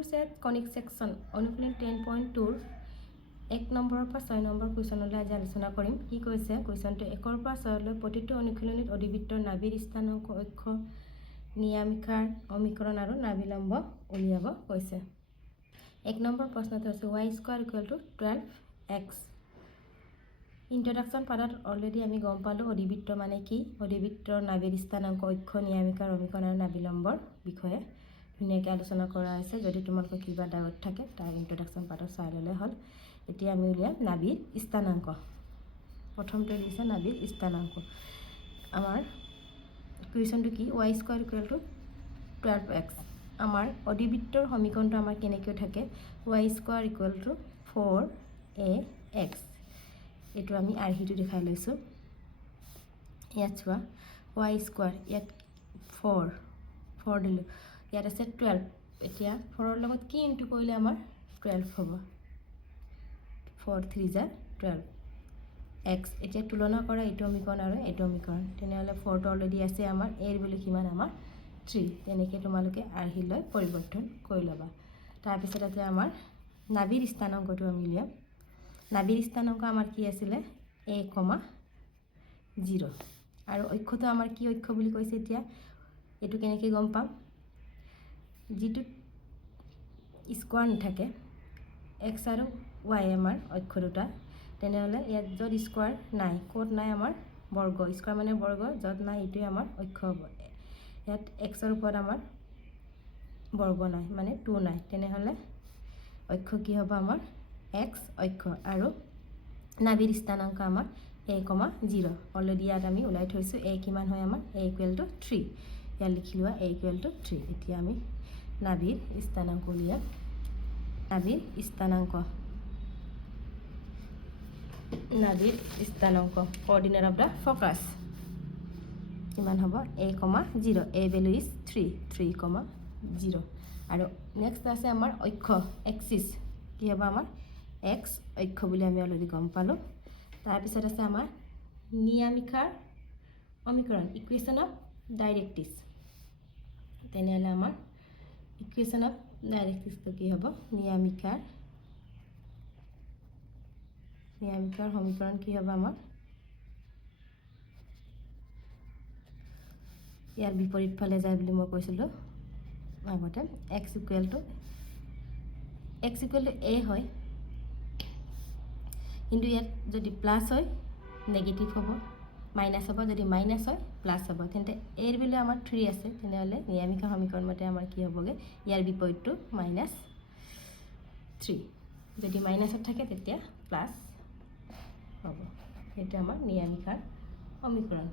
Example set conic section অনুশীলন 10.2 1 নম্বৰৰ পৰা 6 নম্বৰ কুৱেশ্যনলৈ আজি আলোচনা কৰিম। কি কৈছে কুৱেশ্যনটো 1 ৰ পৰা 6 লৈ প্ৰতিটো অনুশীলনীত অধিবৃত্তৰ নাভিৰ স্থানাংক অক্ষ নিয়ামিকাৰ সমীকৰণ আৰু নাভিলম্ব উলিয়াব কৈছে। 1 নম্বৰ প্ৰশ্নটো আছে y square equal to 12x। Introduction পাৰ্টত অলৰেডি আমি গম পালো অধিবৃত্ত মানে কি, অধিবৃত্তৰ নাভিৰ স্থানাংক অক্ষ নিয়ামিকাৰ সমীকৰণ আৰু নাভিলম্বৰ বিষয়ে ধুনীয়াকৈ আলোচনা কৰা হৈছে। যদি তোমালোকৰ কিবা ডাউট থাকে তাৰ ইন্ট্ৰডাকশন পাৰ্টত চাই ল'লে হ'ল। এতিয়া আমি উলিয়াম নাভিৰ স্থানাংক। প্ৰথমতে দিছে নাভিৰ স্থানাংক। আমাৰ কুৱেশ্যনটো কি y square equal to 12x। আমাৰ অধিবৃত্তৰ সমীকৰণটো আমাৰ কেনেকৈ থাকে y square equal to 4ax। এইটো আমি আৰ্হিটো দেখাই লৈছোঁ। ইয়াত চোৱা y square ইয়াত 4 দিলোঁ, ইয়াত আছে 12। এতিয়া 4ৰ লগত কি ইনটু কৰিলে আমাৰ 12 হ'ব। 4 3 * 12 x। এতিয়া তুলনা কৰা এইটো সমীকৰণ আৰু এইটো সমীকৰণ, তেনেহ'লে 4টো অলৰেডি আছে আমাৰ, এৰ বুলি কিমান আমাৰ 3। তেনেকৈ তোমালোকে আৰ্হি লৈ পৰিৱৰ্তন কৰি ল'বা। তাৰপিছত আছে আমাৰ নাভিৰ স্থানাংকটো আমি উলিয়াম। নাভিৰ স্থানাংক আমাৰ কি আছিলে a, 0 আৰু অক্ষটো আমাৰ কি অক্ষ বুলি কৈছে। এতিয়া এইটো কেনেকৈ গম পাম, যিটো স্কোৱাৰ নাথাকে x আৰু y আমাৰ অক্ষ দুটা, তেনেহ'লে ইয়াত য'ত স্কোৱাৰ নাই, ক'ত নাই আমাৰ বৰ্গ, স্কোৱাৰ মানে বৰ্গ, য'ত নাই এইটোৱে আমাৰ অক্ষ হ'ব। ইয়াত xৰ ওপৰত আমাৰ বৰ্গ নাই মানে 2 নাই, তেনেহ'লে অক্ষ কি হ'ব আমাৰ x অক্ষ। আৰু নাভিৰ স্থানাংক আমাৰ a, 0 অলৰেডি ইয়াত আমি ওলাই থৈছোঁ। a কিমান হয় আমাৰ a equal to 3। ইয়াত লিখি লোৱা a equal to 3। এতিয়া আমি নাভিৰ স্থানাংক উলিয়াম। নাভিৰ স্থানাংক কোঅৰ্ডিনেট অফ দ্য ফকাছ কিমান হ'ব a, 0। a value is 3 0। আৰু নেক্সট আছে আমাৰ অক্ষ এক্সিছ, কি হ'ব আমাৰ x অক্ষ বুলি আমি অলৰেডি গম পালোঁ। তাৰপিছত আছে আমাৰ নিয়ামিকাৰ সমীকৰণ ইকুৱেশ্যন অফ ডাইৰেক্ট্ৰিক্স। তেনেহ'লে আমাৰ ইকুৱেশ্যন অফ ডাইৰেক্ট্ৰিক্সটো কি হ'ব, নিয়ামিকাৰ সমীকৰণ কি হ'ব আমাৰ, ইয়াৰ বিপৰীত ফালে যায় বুলি মই কৈছিলোঁ আগতে। x equal to a হয়, কিন্তু ইয়াত যদি প্লাছ হয় নেগেটিভ হ'ব, মাইনাছ হ'ব, যদি মাইনাছ হয় প্লাছ হ'ব। তেন্তে এৰ ভেলু আমাৰ 3 আছে, তেনেহ'লে নিয়ামিকা সমীকৰণ মতে আমাৰ কি হ'বগৈ, ইয়াৰ বিপৰীতটো -3। যদি মাইনাছত থাকে তেতিয়া প্লাছ হ'ব। সেইটো আমাৰ নিয়ামিকাৰ সমীকৰণ।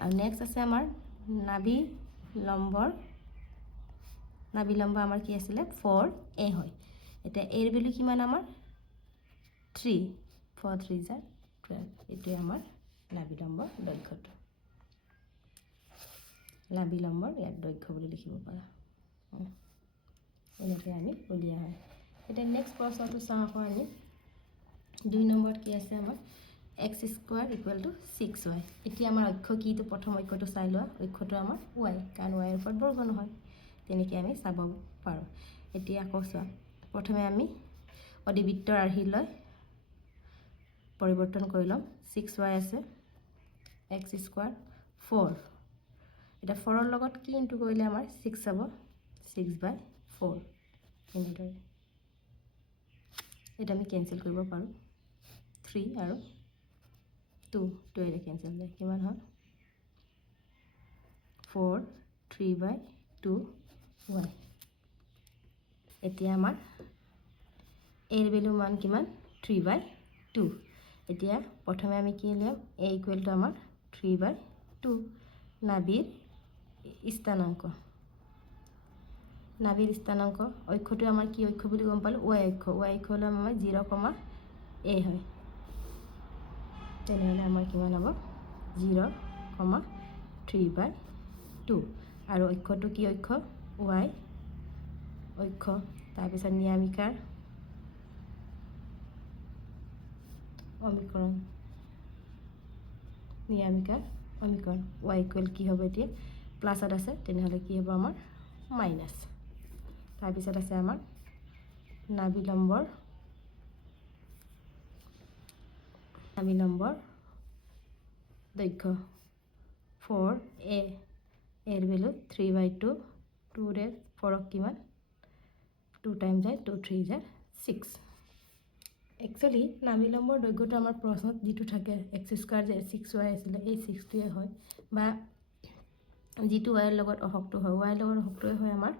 আৰু নেক্সট আছে আমাৰ নাভিলম্ব আমাৰ কি আছিলে 4a হয়। এতিয়া এৰ ভেলু কিমান আমাৰ 3, 4 3 * 12। এইটোৱে আমাৰ নাভিলম্ব দৈৰ্ঘ্যটো। নাভিলম্বৰ ইয়াত দৈৰ্ঘ্য বুলি লিখিব পাৰা। এনেকৈ আমি উলিওৱা হয়। এতিয়া নেক্সট প্ৰশ্নটো চাওঁ আকৌ আমি। 2 নম্বৰত কি আছে আমাৰ x square equal to 6y। এতিয়া আমাৰ অক্ষ কিটো, প্ৰথম অক্ষটো চাই লোৱা। অক্ষটো আমাৰ y, কাৰণ y ৰ ওপৰত বৰ্গ নহয়, তেনেকৈ আমি চাব পাৰোঁ। এতিয়া আকৌ চোৱা, প্ৰথমে আমি অধিবৃত্তৰ আৰ্হি লৈ পৰিৱৰ্তন কৰি ল'ম। 6y আছে, x square 4। এতিয়া 4ৰ লগত কি ইনটু কৰিলে আমাৰ 6 হ'ব, 6/4। এনেদৰে এটা আমি কেঞ্চেল কৰিব পাৰোঁ। 3 আৰু 2 এৰে কেঞ্চেল যায়, কিমান হ'ল 4 3/2y। এতিয়া আমাৰ এৰ ভেলু মান কিমান 3/2। এতিয়া প্ৰথমে আমি কি উলিয়াম, a equal to আমাৰ 3/2। নাভিৰ স্থানাংক অক্ষটো আমাৰ কি অক্ষ বুলি গম পালোঁ, y অক্ষ। y অক্ষ হ'লে আমাৰ 0, a হয়। তেনেহ'লে আমাৰ কিমান হ'ব 0, 3/2। আৰু অক্ষটো কি অক্ষ, y অক্ষ। তাৰপিছত নিয়ামিকাৰ সমীকৰণ y ইকুৱেল কি হ'ব, এতিয়া প্লাছত আছে, তেনেহ'লে কি হ'ব আমাৰ মাইনাছ। তাৰপিছত আছে আমাৰ নাভি নম্বৰ দৈৰ্ঘ্য 4a এৰ ভেলু 3/2 2ৰে 4ক কিমান 2 টাইম যায় 2 3 যায় 6 একচুৱেলি নাভি নম্বৰ দৈৰ্ঘ্যটো আমাৰ প্ৰশ্নত যিটো থাকে x² যে 6y আছিলে এই 6টোৱে হয় বা যিটো y লগত অহকটো হয় y লগত অহকটোৱে হয় আমাৰ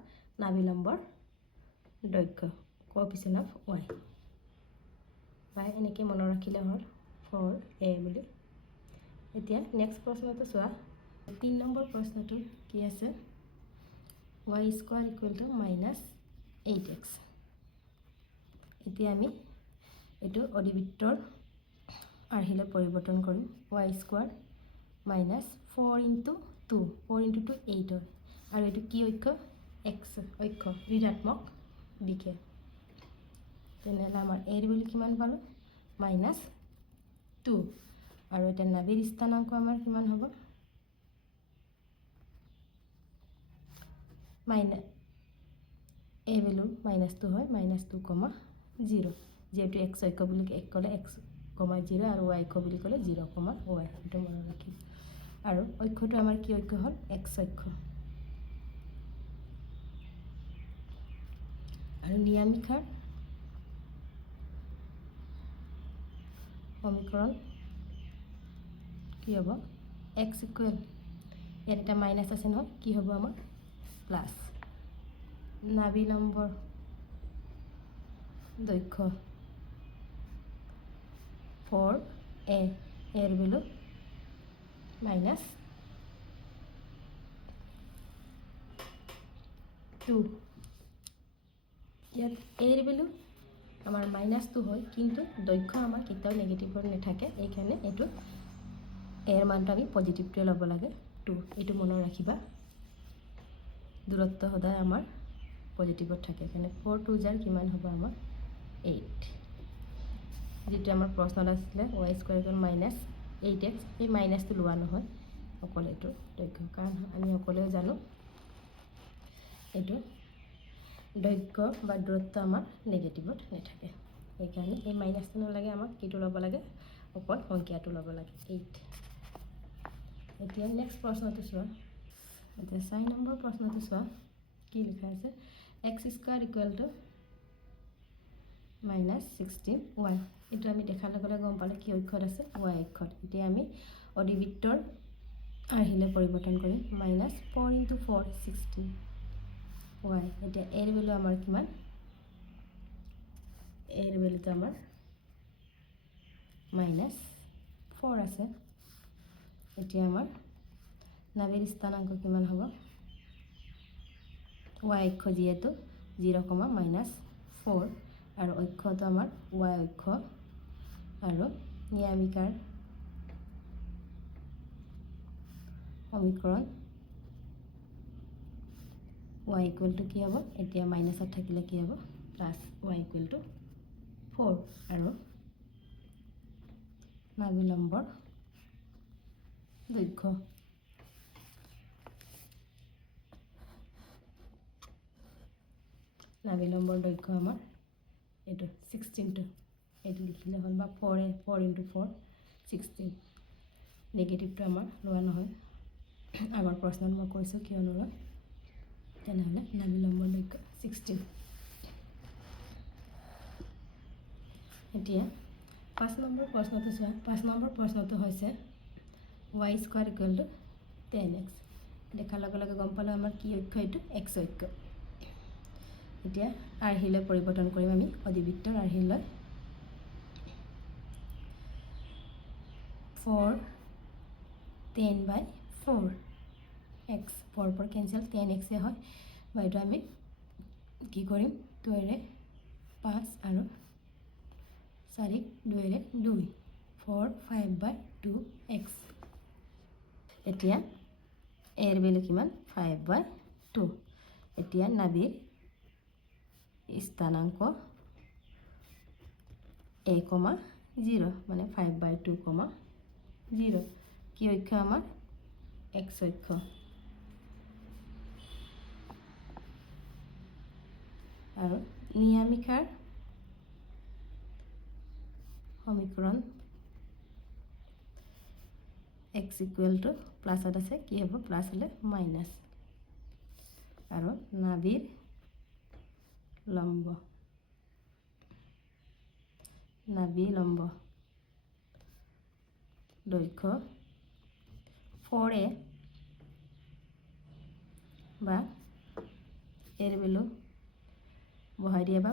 নাভি নম্বৰ দৈৰ্ঘ্য কোএফিচিয়েন্ট অফ y বা এনেকৈ মনত ৰাখিলে হ'ল 4a বুলি এতিয়া নেক্সট প্ৰশ্নটো চোৱা 3 নম্বৰ প্ৰশ্নটো কি আছে y² = -8x এতিয়া আমি এটো অধিবৃত্তৰ আৰ্হিলৈ পৰিৱৰ্তন কৰিম y² - 4 * 2 4 * 2 8 হয় আৰু এটো কি অক্ষ x অক্ষ ঋণাত্মক দিশে তেনেহ'লে আমাৰ a ৰ ভ্যালু কিমান পালো -2 আৰু এটা নাভিৰ স্থানাংক আমাৰ কিমান হ'ব a ভ্যালু -2 হয় -2, 0 যেহেতু x অক্ষ বুলি ক'লে x, 0 আৰু y অক্ষ বুলি ক'লে 0, y এটো মনত ৰাখিম আৰু অক্ষটো আমাৰ কি অক্ষ হ'ল x অক্ষ আৰু নিয়মিকাৰ সমীকৰণ কি হ'ব x ইকুৱেল ইয়াত এটা মাইনাস আছে নহয় কি হ'ব আমাৰ প্লাস নাভি নম্বৰ দৈৰ্ঘ্য 4a এৰ ভ্যালু -2 ইয়াত এৰ ভ্যালু আমাৰ -2 হয় কিন্তু দৈৰ্ঘ্য আমাৰ কেতিয়াও নেগেটিভ নাথাকে এইখানে এটো এৰ মানটো আমি পজিটিভটোৱে ল'ব লাগে 2 এটো মনত ৰাখিবা দূৰত্ব সদায় আমাৰ পজিটিভত থাকে এখানে 4 2 যাৰ কিমান হ'ব আমাৰ 8 যেটা আমাৰ প্ৰশ্নত আছিল y² = -8x এই মাইনাসটো লোৱা নহয় অকল এটো দৈৰ্ঘ্য কাৰণ আমি অকলেও জানো এটো দৈৰ্ঘ্য বা দূৰত্ব আমাৰ নেগেটিভত নাথাকে এইকাৰণে এই মাইনাসটো নালাগে আমাক কিটো ল'ব লাগে অকল সংখ্যাটো ল'ব লাগে 8 এতিয়া নেক্সট প্ৰশ্নটো চোৱা এতিয়া 4 নম্বৰ প্ৰশ্নটো চোৱা কি লিখা আছে x² = -16y এটো আমি দেখাৰ লগে লগে গম পালে কি অক্ষত আছে y অক্ষত এতিয়া আমি অধিবৃত্তৰ আৰ্হিলৈ পৰিৱৰ্তন কৰিম -4 * 4 16 y এটা এৰ ভ্যালু আমাৰ কিমান এৰ ভ্যালুটা আমাৰ -4 আছে এতিয়া আমাৰ নাভিৰ স্থানাংক কিমান হ'ব y অক্ষ যেহেতু 0, -4 আৰু অক্ষটো আমাৰ y অক্ষ আৰু নিয়মিকাৰ সমীকৰণ y = কি হ'ব এতিয়া মাইনাসত থাকিলে কি হ'ব প্লাস y = 4 আৰু নাভি নম্বৰ দৈৰ্ঘ্য নাভি নম্বৰ দৈৰ্ঘ্য আমাৰ এটো 16 টো এটো লিখিলে হ'ল বা 4 * 4 16 নেগেটিভটো আমাৰ লোৱা নহয় আগৰ প্ৰশ্নত মই কৈছো কিয় নলয় তেনেহ'লে নাভি নম্বৰ দৈৰ্ঘ্য 16 এতিয়া 5 নম্বৰ প্ৰশ্নটো চোৱা 5 নম্বৰ প্ৰশ্নটো হৈছে y² = 10x দেখাৰ লগে লগে গম পালো আমাৰ কি অক্ষ এটো x অক্ষ এতিয়া আৰ্হিলৈ পৰিৱৰ্তন কৰিম আমি অধিবৃত্তৰ আৰ্হিলৈ 4 10/4 x 4 কেনসেল 10x এ হয় বাইটো আমি কি কৰিম 2 এৰে 5 আৰু 4 2 এৰে 2 4 5/2x এতিয়া এৰ ভ্যালু কিমান 5/2 এতিয়া নাভিৰ স্থানাংক a, 0 মানে 5/2, 0 কি অক্ষ আমাৰ x অক্ষ আৰু নিয়ামিকাৰ সমীকৰণ x ইকুৱেল টু প্লাছত আছে কি হ'ব প্লাছ হ'লে মাইনাছ আৰু নাভিৰ লম্ব দৈৰ্ঘ্য 4a বা এৰ ভ্যালু বহাই দিয়া বা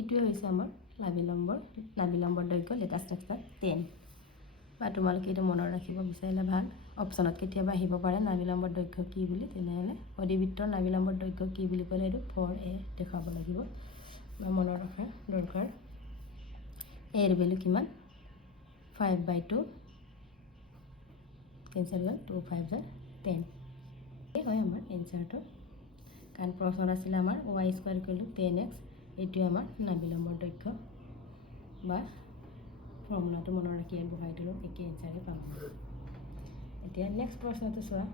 ইটোৱে হৈছে আমাৰ নাভিলম্বৰ দৈৰ্ঘ্য লেটাৰ ষ্ট্ৰাকচাৰ 10 বা তোমালোকে এইটো মনত ৰাখিব বিচাৰিলে ভাল অপশ্যনত কেতিয়াবা আহিব পাৰে নাভিলম্বৰ দৈৰ্ঘ্য কি বুলি তেনেহ'লে অধিবৃত্তৰ নাভিলম্বৰ দৈৰ্ঘ্য কি বুলি ক'লে এইটো 4a দেখাব লাগিব বা মনত ৰখা দৰকাৰ এৰ ভ্যালু কিমান 5/2 কেঞ্চেল হ'ল 2 5 10 এই হয় আমাৰ এনসাৰটো কাৰণ প্ৰশ্ন আছিল আমাৰ y square equal to 10x এইটো আমাৰ নাভিলম্বৰ দৈৰ্ঘ্য বা ফৰ্মুলাটো মনত ৰাখি বহাই দিলোঁ একে এনসাৰে পাম এতিয়া নেক্সট প্ৰশ্নটো চোৱা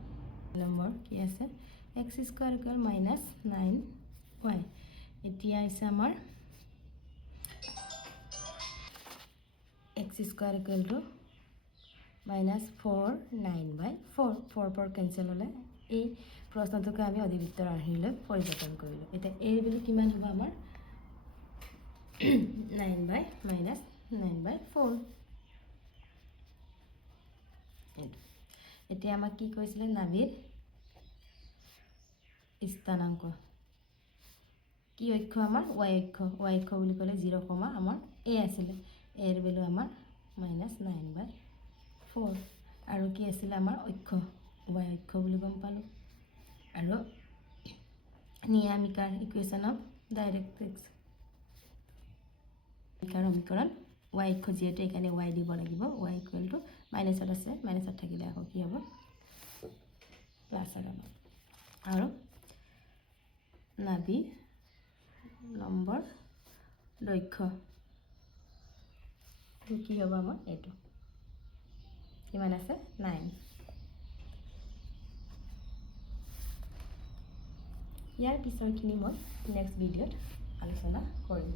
নম্বৰ কি আছে x স্কয়াৰ ইকুৱেল -9y এতিয়া আছে আমাৰ x square equal to -4 9/4 4 cancel হ'লে এই প্ৰশ্নটোকে আমি অধিবৃত্তৰ আৰ্হিলৈ পৰিৱৰ্তন কৰিলোঁ এতিয়া এৰ ভ্যালু কিমান হ'ব আমাৰ 9/-9/4 এতিয়া আমাক কি কৈছিলে নাভিৰ স্থানাংক কি অক্ষ আমাৰ y অক্ষ বুলি ক'লে 0, আমাৰ a আছিলে এৰ ভ্যালু আমাৰ -9/4 আৰু কি আছিলে আমাৰ অক্ষ y অক্ষ বুলি গম পালোঁ আৰু নিয়ামিকাৰ ইকুৱেশ্যন অফ ডাইৰেক্ট্ৰিক্স সমীকৰণ y অক্ষ যিহেতু এখানে y দিব লাগিব y ইকুৱেল টু মাইনাছত আছে মাইনাছত থাকিলে আকৌ কি হ'ব প্লাছত হ'ব আৰু নাভি নম্বৰ দৈৰ্ঘ্য কি হ'ব আমাৰ এইটো কিমান আছে 9 ইয়াৰ পিছৰখিনি মই নেক্সট ভিডিঅ'ত আলোচনা কৰিম